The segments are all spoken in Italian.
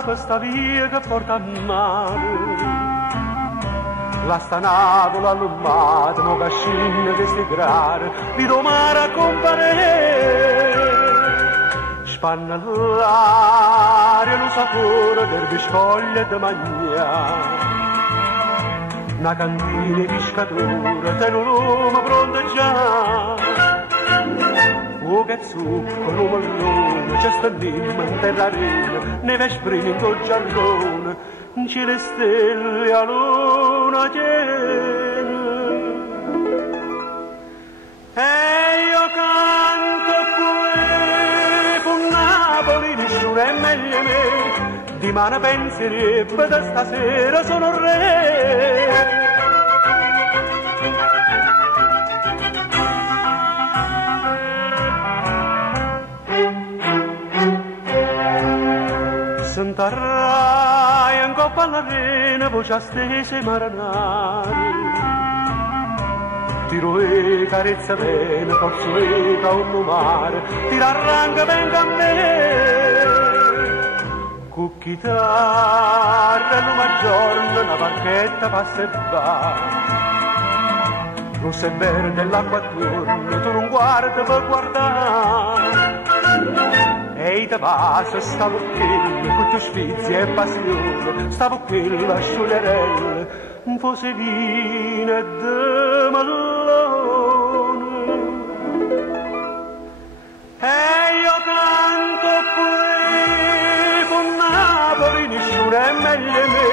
strada per sta via che porta a mare. La stanavola all'ummata, mo cascina che si grare, vi domare a comparire. Spanna l'aria, lo sapore del biscoglio e de mangiare. Una cantina di pescatura, te un lume pronto già. Fuoco e zucco, l'uomo all'uomo, c'è stendimmo in terra arena, neve esprime in col giallone, in cielo e stelle a luna piena. E io canto qui, con Napoli nessuno è meglio me, di mano penserebbe da stasera sono re. Sentarrai in coppa all'arena, voce stesa e maranari. Tiro e carezza bene, forzo e un mare, tira arranca venga a me. Con chitarra e l'uomo giorno, una barchetta passa e va. Rossa e verde l'acqua attorno, tu non guarda per guardare. Ehi te passa, stavo qui, con tu sfizi e passione, stavo qui la scioglierella, un po' se vino e de mallone. E io canto qui, con Napoli nessuno è meglio me,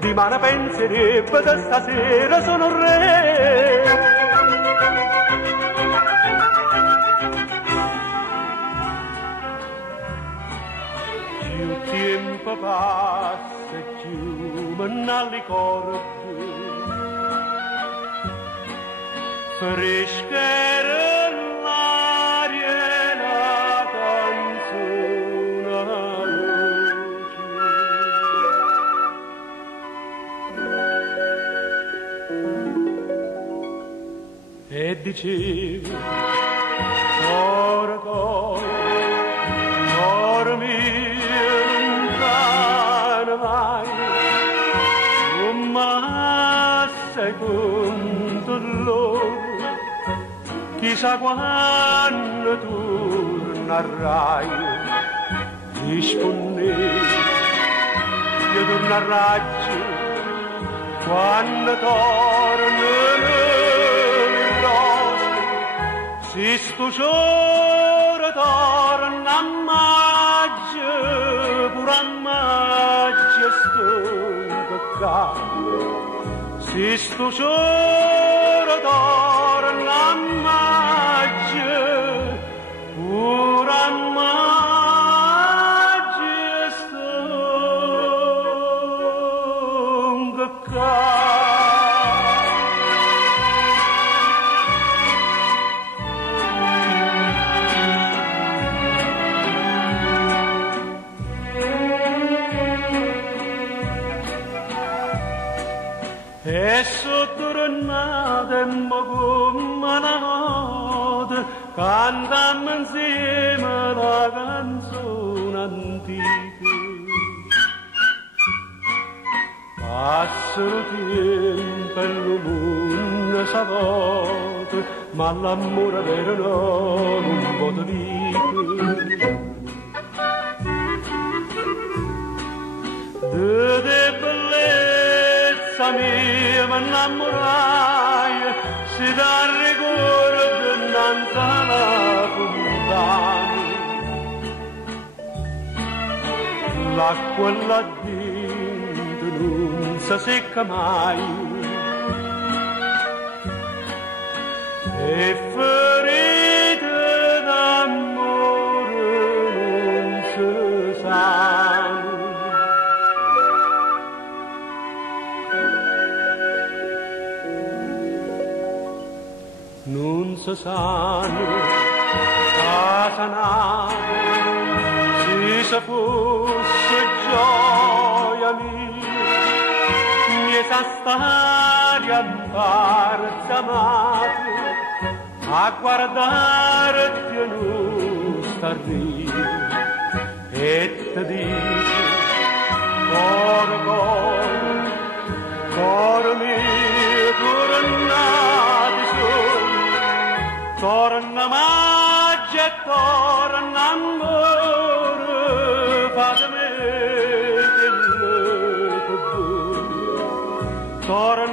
di mano penserebbe da stasera sono re. Tempo passa e più me non ricordo, fresca era l'aria e la canzone a voce. E dicevo, ora mio, secondo loro, chissà quando tornerai, rispondevo, io tornerai quando tornano le rose, se sto giorno torna a maggio, pure a maggio sto peccato. Se sto giorno torna a maggio, pure a maggio sto peccato. E sotto tornate come una notte cantammo insieme la canzone antica. Passa il tempo e l'uomo si vuota, ma l'amore vero non può dire. De bellezza mia mi innamorai, si dà ricordo innanzi alla fontana. L'acqua là dentro non si secca mai, e ferite d'amore non si sanno. Non si sanno a sanare, se fosse gioia mia, mi sa stare a imbarazzato, a guardarti e non star lì, e ti dice torna amore, fatemi che le torna